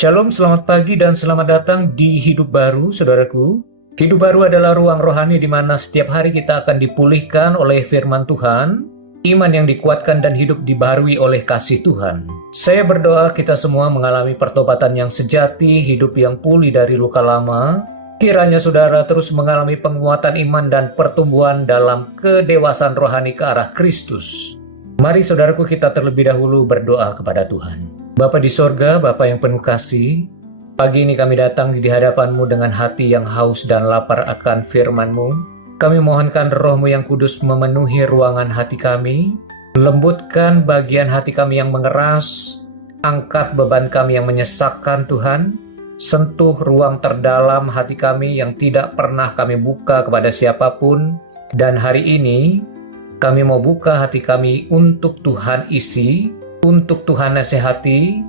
Shalom, selamat pagi dan selamat datang di Hidup Baru, saudaraku. Hidup Baru adalah ruang rohani di mana setiap hari kita akan dipulihkan oleh firman Tuhan, iman yang dikuatkan dan hidup dibaharui oleh kasih Tuhan. Saya berdoa kita semua mengalami pertobatan yang sejati, hidup yang pulih dari luka lama. Kiranya saudara terus mengalami penguatan iman dan pertumbuhan dalam kedewasaan rohani ke arah Kristus. Mari saudaraku kita terlebih dahulu berdoa kepada Tuhan. Bapa di sorga, Bapa yang penuh kasih, pagi ini kami datang di hadapan-Mu dengan hati yang haus dan lapar akan firman-Mu. Kami mohonkan Roh-Mu yang kudus memenuhi ruangan hati kami, lembutkan bagian hati kami yang mengeras, angkat beban kami yang menyesakkan Tuhan, sentuh ruang terdalam hati kami yang tidak pernah kami buka kepada siapapun, dan hari ini kami mau buka hati kami untuk Tuhan isi, untuk Tuhan nasihati,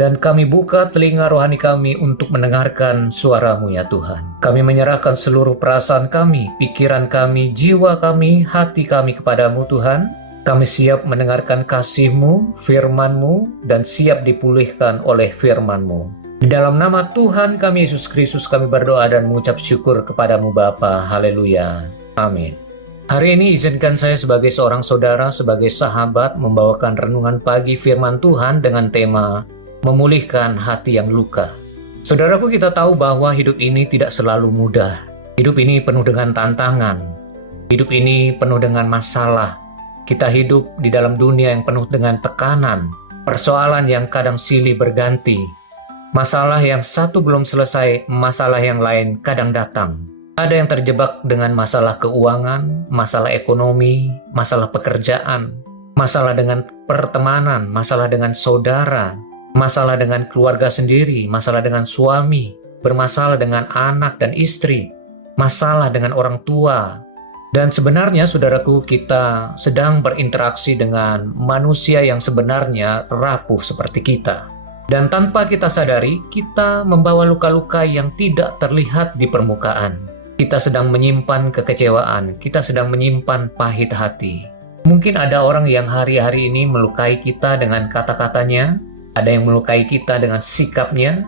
dan kami buka telinga rohani kami untuk mendengarkan suara-Mu ya Tuhan. Kami menyerahkan seluruh perasaan kami, pikiran kami, jiwa kami, hati kami kepadamu Tuhan. Kami siap mendengarkan kasih-Mu, firman-Mu, dan siap dipulihkan oleh firman-Mu. Di dalam nama Tuhan kami Yesus Kristus kami berdoa dan mengucap syukur kepadamu Bapa. Haleluya. Amin. Hari ini izinkan saya sebagai seorang saudara, sebagai sahabat membawakan renungan pagi firman Tuhan dengan tema memulihkan hati yang luka. Saudaraku, kita tahu bahwa hidup ini tidak selalu mudah. Hidup ini penuh dengan tantangan. Hidup ini penuh dengan masalah. Kita hidup di dalam dunia yang penuh dengan tekanan, persoalan yang kadang silih berganti. Masalah yang satu belum selesai, masalah yang lain kadang datang. Ada yang terjebak dengan masalah keuangan, masalah ekonomi, masalah pekerjaan, masalah dengan pertemanan, masalah dengan saudara, masalah dengan keluarga sendiri, masalah dengan suami, bermasalah dengan anak dan istri, masalah dengan orang tua. Dan sebenarnya saudaraku, kita sedang berinteraksi dengan manusia yang sebenarnya rapuh seperti kita. Dan tanpa kita sadari, kita membawa luka-luka yang tidak terlihat di permukaan. Kita sedang menyimpan kekecewaan, kita sedang menyimpan pahit hati. Mungkin ada orang yang hari-hari ini melukai kita dengan kata-katanya, ada yang melukai kita dengan sikapnya,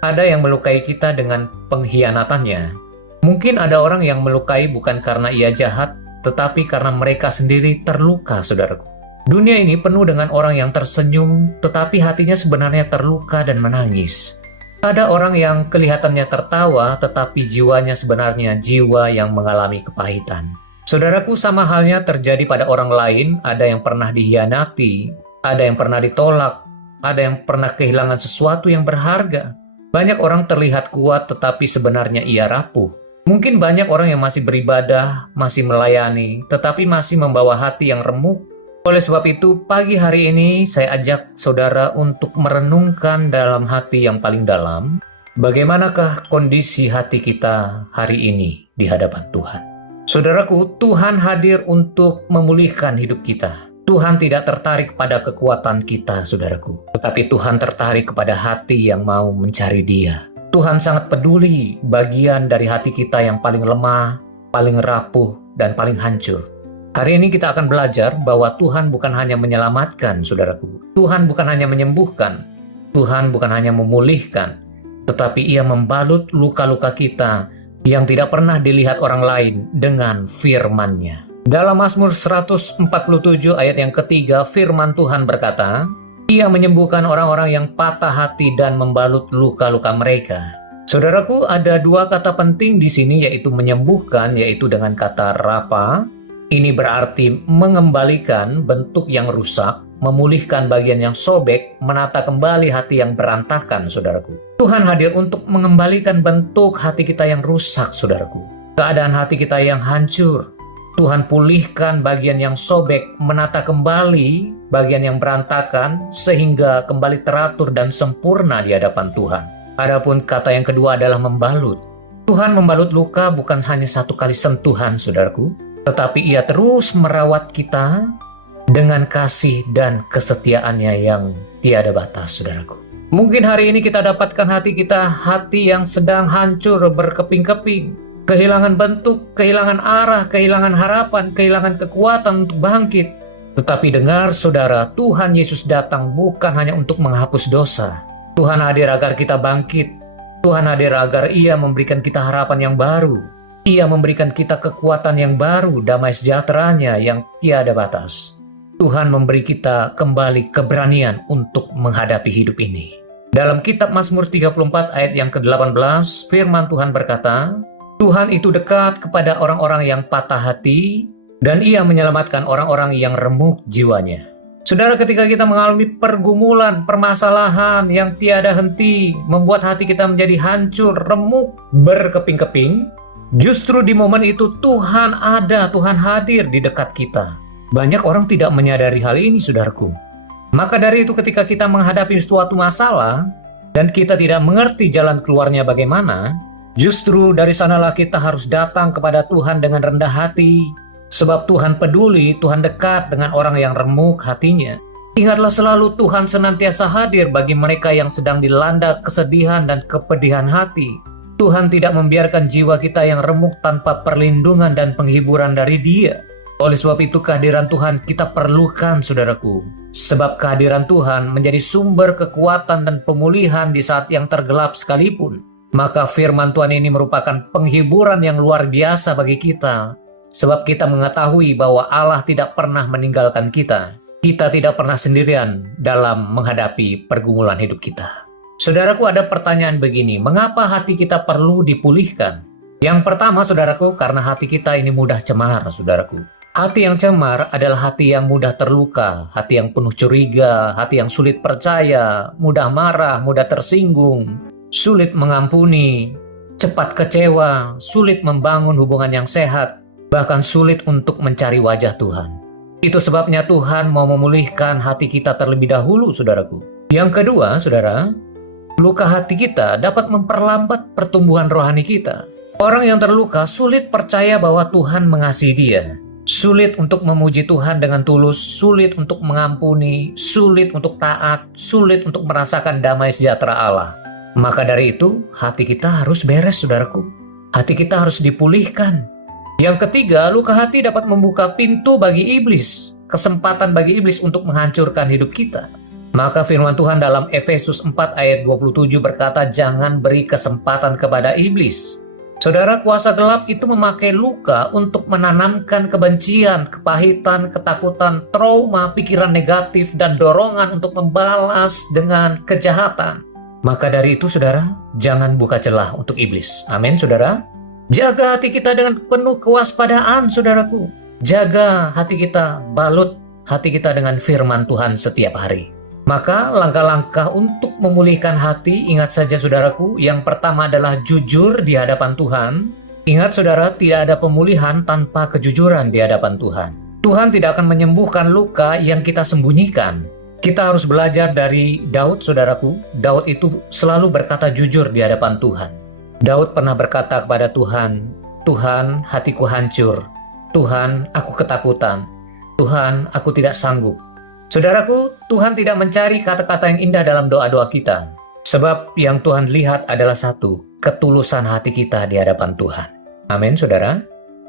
ada yang melukai kita dengan pengkhianatannya. Mungkin ada orang yang melukai bukan karena ia jahat, tetapi karena mereka sendiri terluka, saudaraku. Dunia ini penuh dengan orang yang tersenyum, tetapi hatinya sebenarnya terluka dan menangis. Ada orang yang kelihatannya tertawa, tetapi jiwanya sebenarnya jiwa yang mengalami kepahitan. Saudaraku, sama halnya terjadi pada orang lain. Ada yang pernah dikhianati, ada yang pernah ditolak, ada yang pernah kehilangan sesuatu yang berharga. Banyak orang terlihat kuat, tetapi sebenarnya ia rapuh. Mungkin banyak orang yang masih beribadah, masih melayani, tetapi masih membawa hati yang remuk. Oleh sebab itu, pagi hari ini saya ajak saudara untuk merenungkan dalam hati yang paling dalam, bagaimanakah kondisi hati kita hari ini di hadapan Tuhan. Saudaraku, Tuhan hadir untuk memulihkan hidup kita. Tuhan tidak tertarik pada kekuatan kita, saudaraku, tetapi Tuhan tertarik kepada hati yang mau mencari Dia. Tuhan sangat peduli bagian dari hati kita yang paling lemah, paling rapuh, dan paling hancur. Hari ini kita akan belajar bahwa Tuhan bukan hanya menyelamatkan, saudaraku. Tuhan bukan hanya menyembuhkan. Tuhan bukan hanya memulihkan. Tetapi Ia membalut luka-luka kita yang tidak pernah dilihat orang lain dengan firman-Nya. Dalam Mazmur 147 ayat yang ketiga, firman Tuhan berkata, Ia menyembuhkan orang-orang yang patah hati dan membalut luka-luka mereka. Saudaraku, ada dua kata penting di sini, yaitu menyembuhkan, yaitu dengan kata rapa. Ini berarti mengembalikan bentuk yang rusak, memulihkan bagian yang sobek, menata kembali hati yang berantakan, saudaraku. Tuhan hadir untuk mengembalikan bentuk hati kita yang rusak, saudaraku. Keadaan hati kita yang hancur. Tuhan pulihkan bagian yang sobek, menata kembali bagian yang berantakan, sehingga kembali teratur dan sempurna di hadapan Tuhan. Adapun kata yang kedua adalah membalut. Tuhan membalut luka bukan hanya satu kali sentuhan, saudaraku, tetapi Ia terus merawat kita dengan kasih dan kesetiaannya yang tiada batas, saudaraku. Mungkin hari ini kita dapatkan hati kita, hati yang sedang hancur berkeping-keping. Kehilangan bentuk, kehilangan arah, kehilangan harapan, kehilangan kekuatan untuk bangkit. Tetapi dengar saudara, Tuhan Yesus datang bukan hanya untuk menghapus dosa. Tuhan hadir agar kita bangkit. Tuhan hadir agar Ia memberikan kita harapan yang baru. Ia memberikan kita kekuatan yang baru, damai sejahtera-Nya yang tiada batas. Tuhan memberi kita kembali keberanian untuk menghadapi hidup ini. Dalam kitab Mazmur 34 ayat yang ke-18, firman Tuhan berkata, Tuhan itu dekat kepada orang-orang yang patah hati, dan Ia menyelamatkan orang-orang yang remuk jiwanya. Saudara, ketika kita mengalami pergumulan, permasalahan yang tiada henti, membuat hati kita menjadi hancur, remuk, berkeping-keping, justru di momen itu Tuhan ada, Tuhan hadir di dekat kita. Banyak orang tidak menyadari hal ini, saudaraku. Maka dari itu ketika kita menghadapi suatu masalah, dan kita tidak mengerti jalan keluarnya bagaimana, justru dari sanalah kita harus datang kepada Tuhan dengan rendah hati, sebab Tuhan peduli, Tuhan dekat dengan orang yang remuk hatinya. Ingatlah selalu Tuhan senantiasa hadir bagi mereka yang sedang dilanda kesedihan dan kepedihan hati. Tuhan tidak membiarkan jiwa kita yang remuk tanpa perlindungan dan penghiburan dari Dia. Oleh sebab itu kehadiran Tuhan kita perlukan, saudaraku. Sebab kehadiran Tuhan menjadi sumber kekuatan dan pemulihan di saat yang tergelap sekalipun. Maka firman Tuhan ini merupakan penghiburan yang luar biasa bagi kita. Sebab kita mengetahui bahwa Allah tidak pernah meninggalkan kita. Kita tidak pernah sendirian dalam menghadapi pergumulan hidup kita. Saudaraku, ada pertanyaan begini, mengapa hati kita perlu dipulihkan? Yang pertama, saudaraku, karena hati kita ini mudah cemar, saudaraku. Hati yang cemar adalah hati yang mudah terluka, hati yang penuh curiga, hati yang sulit percaya, mudah marah, mudah tersinggung, sulit mengampuni, cepat kecewa, sulit membangun hubungan yang sehat, bahkan sulit untuk mencari wajah Tuhan. Itu sebabnya Tuhan mau memulihkan hati kita terlebih dahulu, saudaraku. Yang kedua, saudara, luka hati kita dapat memperlambat pertumbuhan rohani kita. Orang yang terluka sulit percaya bahwa Tuhan mengasihi dia. Sulit untuk memuji Tuhan dengan tulus, sulit untuk mengampuni, sulit untuk taat, sulit untuk merasakan damai sejahtera Allah. Maka dari itu, hati kita harus beres, saudaraku. Hati kita harus dipulihkan. Yang ketiga, luka hati dapat membuka pintu bagi iblis, kesempatan bagi iblis untuk menghancurkan hidup kita. Maka firman Tuhan dalam Efesus 4 ayat 27 berkata, jangan beri kesempatan kepada iblis. Saudara, kuasa gelap itu memakai luka untuk menanamkan kebencian, kepahitan, ketakutan, trauma, pikiran negatif, dan dorongan untuk membalas dengan kejahatan. Maka dari itu, saudara, jangan buka celah untuk iblis. Amin, saudara. Jaga hati kita dengan penuh kewaspadaan, saudaraku. Jaga hati kita, balut hati kita dengan firman Tuhan setiap hari. Maka langkah-langkah untuk memulihkan hati, ingat saja saudaraku, yang pertama adalah jujur di hadapan Tuhan. Ingat saudara, tidak ada pemulihan tanpa kejujuran di hadapan Tuhan. Tuhan tidak akan menyembuhkan luka yang kita sembunyikan. Kita harus belajar dari Daud, saudaraku. Daud itu selalu berkata jujur di hadapan Tuhan. Daud pernah berkata kepada Tuhan, Tuhan, hatiku hancur. Tuhan, aku ketakutan. Tuhan, aku tidak sanggup. Saudaraku, Tuhan tidak mencari kata-kata yang indah dalam doa-doa kita. Sebab yang Tuhan lihat adalah satu, ketulusan hati kita di hadapan Tuhan. Amin, saudara.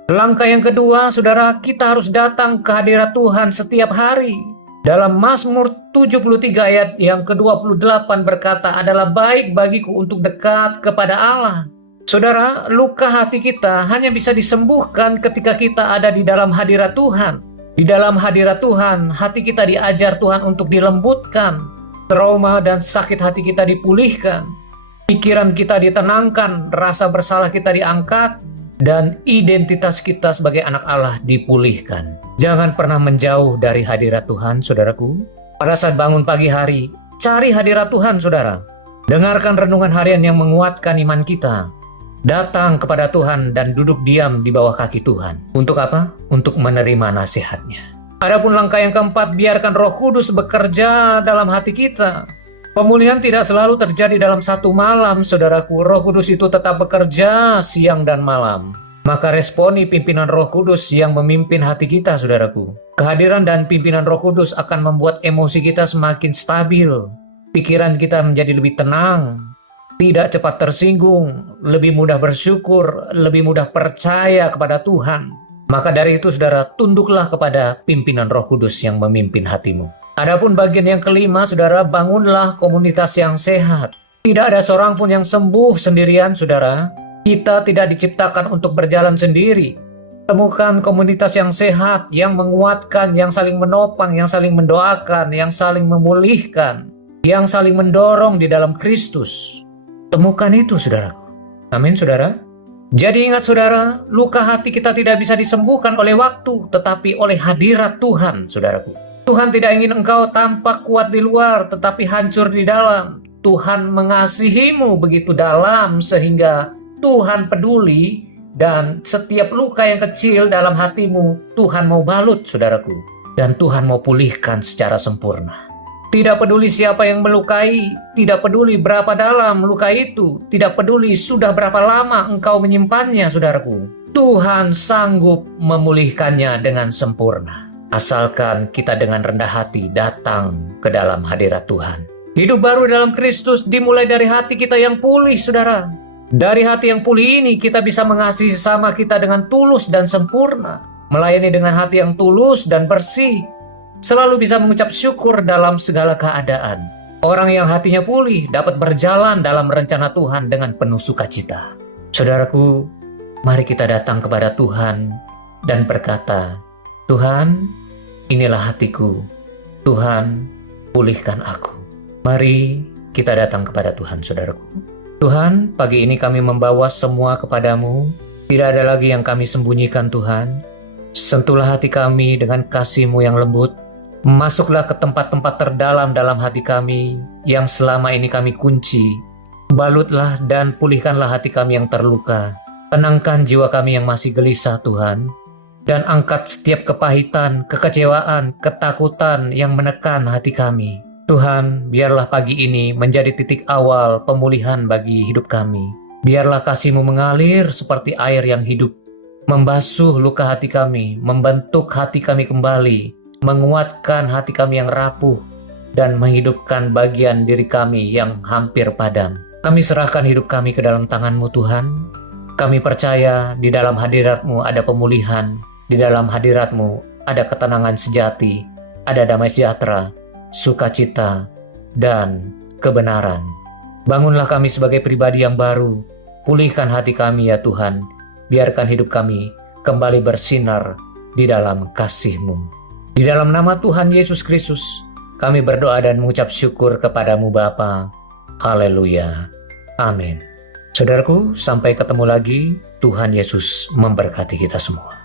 Langkah yang kedua, saudara, kita harus datang ke hadirat Tuhan setiap hari. Dalam Mazmur 73 ayat yang ke-28 berkata, adalah baik bagiku untuk dekat kepada Allah. Saudara, luka hati kita hanya bisa disembuhkan ketika kita ada di dalam hadirat Tuhan. Di dalam hadirat Tuhan, hati kita diajar Tuhan untuk dilembutkan. Trauma dan sakit hati kita dipulihkan. Pikiran kita ditenangkan, rasa bersalah kita diangkat, dan identitas kita sebagai anak Allah dipulihkan. Jangan pernah menjauh dari hadirat Tuhan, saudaraku. Pada saat bangun pagi hari, cari hadirat Tuhan, saudara. Dengarkan renungan harian yang menguatkan iman kita. Datang kepada Tuhan dan duduk diam di bawah kaki Tuhan. Untuk apa? Untuk menerima nasihatnya. Adapun langkah yang keempat, biarkan Roh Kudus bekerja dalam hati kita. Pemulihan tidak selalu terjadi dalam satu malam, saudaraku. Roh Kudus itu tetap bekerja siang dan malam. Maka responi pimpinan Roh Kudus yang memimpin hati kita, saudaraku. Kehadiran dan pimpinan Roh Kudus akan membuat emosi kita semakin stabil. Pikiran kita menjadi lebih tenang, tidak cepat tersinggung, lebih mudah bersyukur, lebih mudah percaya kepada Tuhan. Maka dari itu, saudara, tunduklah kepada pimpinan Roh Kudus yang memimpin hatimu. Adapun bagian yang kelima, saudara, bangunlah komunitas yang sehat. Tidak ada seorang pun yang sembuh sendirian, saudara. Kita tidak diciptakan untuk berjalan sendiri. Temukan komunitas yang sehat, yang menguatkan, yang saling menopang, yang saling mendoakan, yang saling memulihkan, yang saling mendorong di dalam Kristus. Temukan itu, saudaraku. Amin, saudara. Jadi ingat, saudara, luka hati kita tidak bisa disembuhkan oleh waktu, tetapi oleh hadirat Tuhan, saudaraku. Tuhan tidak ingin engkau tampak kuat di luar, tetapi hancur di dalam. Tuhan mengasihimu begitu dalam sehingga Tuhan peduli, dan setiap luka yang kecil dalam hatimu Tuhan mau balut, saudaraku. Dan Tuhan mau pulihkan secara sempurna. Tidak peduli siapa yang melukai, tidak peduli berapa dalam luka itu, tidak peduli sudah berapa lama engkau menyimpannya, saudaraku. Tuhan sanggup memulihkannya dengan sempurna. Asalkan kita dengan rendah hati datang ke dalam hadirat Tuhan. Hidup baru dalam Kristus dimulai dari hati kita yang pulih, saudara. Dari hati yang pulih ini kita bisa mengasihi sesama kita dengan tulus dan sempurna. Melayani dengan hati yang tulus dan bersih. Selalu bisa mengucap syukur dalam segala keadaan. Orang yang hatinya pulih dapat berjalan dalam rencana Tuhan dengan penuh sukacita. Saudaraku, mari kita datang kepada Tuhan dan berkata, Tuhan, inilah hatiku. Tuhan, pulihkan aku. Mari kita datang kepada Tuhan, saudaraku. Tuhan, pagi ini kami membawa semua kepadamu. Tidak ada lagi yang kami sembunyikan, Tuhan. Sentuhlah hati kami dengan kasih-Mu yang lembut. Masuklah ke tempat-tempat terdalam dalam hati kami yang selama ini kami kunci. Balutlah dan pulihkanlah hati kami yang terluka. Tenangkan jiwa kami yang masih gelisah, Tuhan. Dan angkat setiap kepahitan, kekecewaan, ketakutan yang menekan hati kami. Tuhan, biarlah pagi ini menjadi titik awal pemulihan bagi hidup kami. Biarlah kasih-Mu mengalir seperti air yang hidup, membasuh luka hati kami, membentuk hati kami kembali, menguatkan hati kami yang rapuh, dan menghidupkan bagian diri kami yang hampir padam. Kami serahkan hidup kami ke dalam tangan-Mu, Tuhan. Kami percaya di dalam hadirat-Mu ada pemulihan, di dalam hadirat-Mu ada ketenangan sejati, ada damai sejahtera, sukacita, dan kebenaran. Bangunlah kami sebagai pribadi yang baru. Pulihkan hati kami ya Tuhan. Biarkan hidup kami kembali bersinar di dalam kasih-Mu. Di dalam nama Tuhan Yesus Kristus, kami berdoa dan mengucap syukur kepadamu Bapa. Haleluya. Amin. Saudaraku, sampai ketemu lagi. Tuhan Yesus memberkati kita semua.